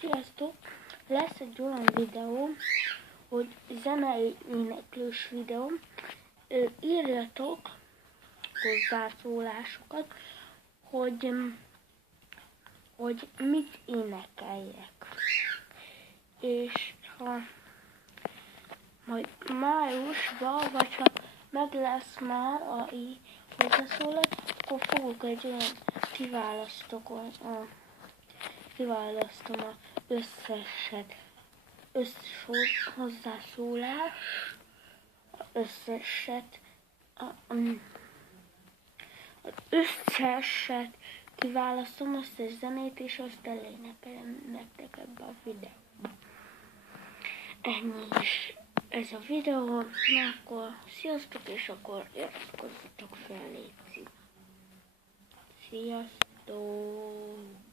Sziasztok! Lesz egy olyan videó, hogy zenei éneklős videó. Írjatok hozzászólásokat, hogy mit énekeljek. És ha majd májusban, vagy ha meg lesz már a hozzászólás, akkor fogok egy olyan kiválasztom az összes hozzászólás, az összeset kiválasztom, összes zenét, és azt elénekelem nektek ebbe a videóba. Ennyi is ez a videó, na akkor sziasztok, és akkor iratkozzatok fel, légy. Sziasztok!